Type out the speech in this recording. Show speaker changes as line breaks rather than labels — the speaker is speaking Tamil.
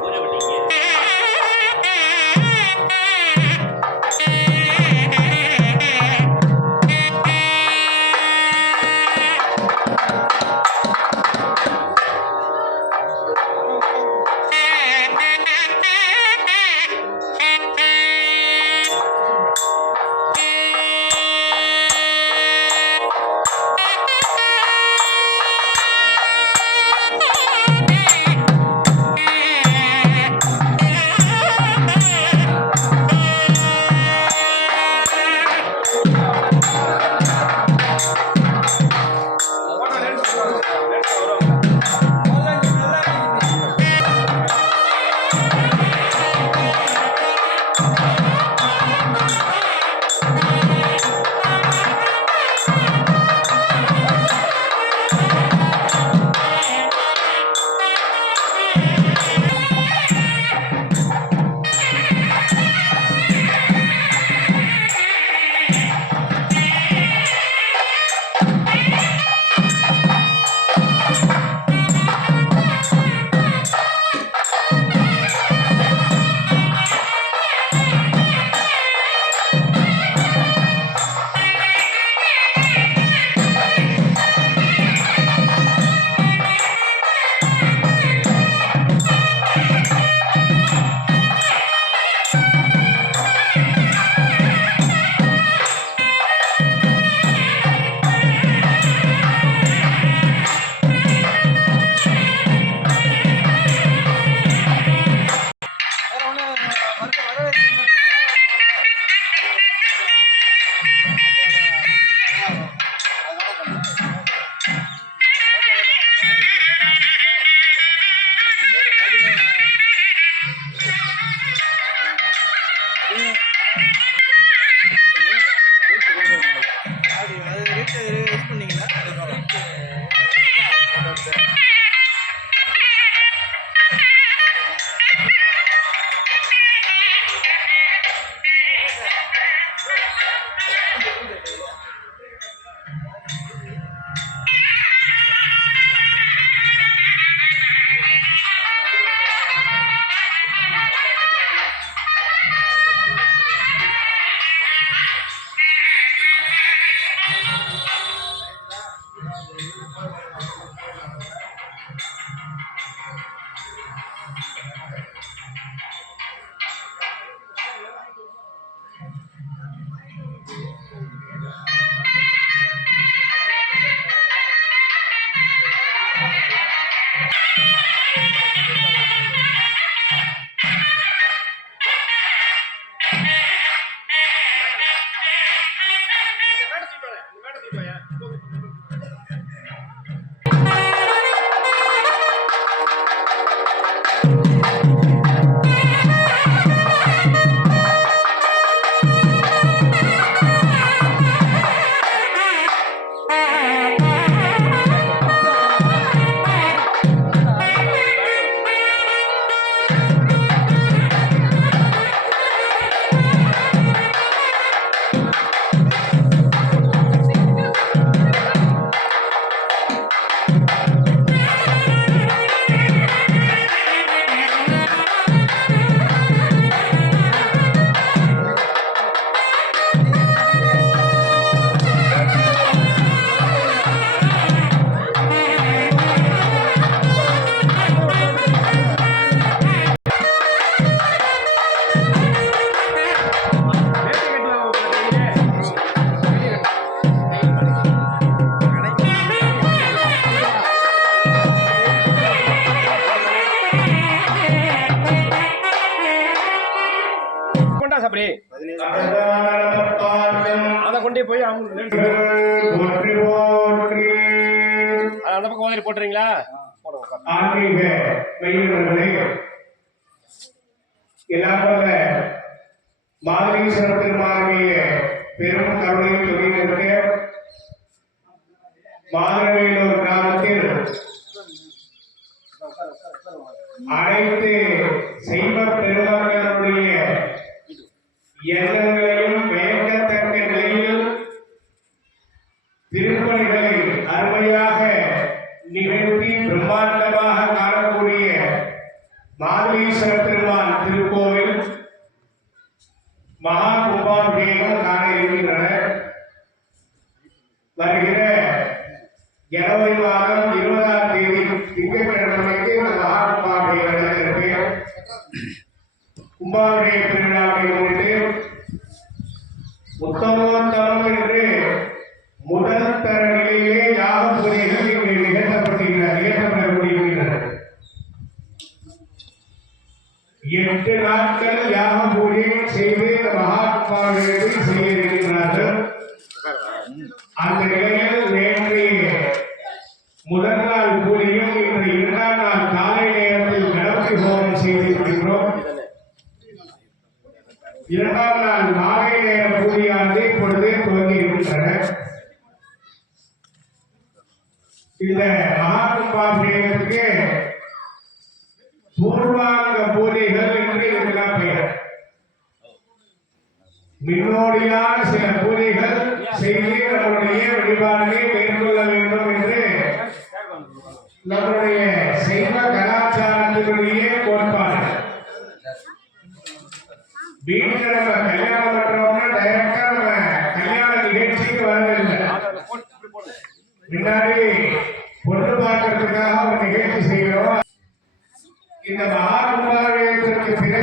我就是你 அதை கொண்டே போய் அவங்க அந்த பக்கம் ஓதரி போட்டுறீங்களா?
எல்லாம் போல மாதவீஸ்வர பெரும் கருணை தொழிலிருக்க மாதவேலூர் கிராமத்தில் அனைத்து செய்வ பெருமக்களுடைய எண்ணங்களையும் வேண்டத்தக்க நிலையில் திருப்பணிகளை அருமையாக நிகழ்த்தி பிரம்மாண்டமாக காணக்கூடிய மாதவீஸ்வர பெருமான் திருக்கோவில் மகா கும்பாபிஷேகம் காண இருக்கின்றனர் வருகிற ஜனவரி மாதம் இருபதாம் தேதி திங்கட்கிழமைக்கு இந்த மகா கும்பாபிஷேகம் நடக்கிறது கும்பாபிஷேக திருவிழாவை முன்னிட்டு உத்தமோத்தரம் என்று முதல் தர நிலையிலே யாக பூஜைகள் இங்கு நிகழ்த்தப்பட்டிருக்கிறது நிகழ்த்தப்படக்கூடியிருக்கிறது எட்டு நாட்கள் யாக பூஜை செய்து இந்த மகாத்மாவிற்கு செய்ய இருக்கின்றார்கள். அந்த நிலையில் நேற்று முதல் நாள் பூஜையும் இன்று இரண்டாம் நாள் காலை நேரத்தில் கணபதி ஹோமம் செய்திருக்கின்றோம் இரண்டாம் நாள் மாலை நேர பூஜையானது இப்பொழுது துவங்கி இருக்கின்றன. இந்த மகாகும்பாபிஷேகத்துக்கு பூர்வாங்க பூஜைகள் என்று இதெல்லாம் பெயர். முன்னோடியான சில பூஜைகள் செய்து நம்முடைய வழிபாடுகளை மேற்கொள்ள வேண்டும் என்று நம்முடைய சைவ கலாச்சாரத்தினுடைய கோட்பாடு. நம்ம கல்யாணம் பண்றோம்னா டைரக்டா நம்ம கல்யாண நிகழ்ச்சிக்கு வரவில்லை
அதை
முன்னாடி பொண்ணு பார்க்கறதுக்காக ஒரு நிகழ்ச்சி செய்கிறோம். இந்த மகாகுமாரத்திற்கு பிறகு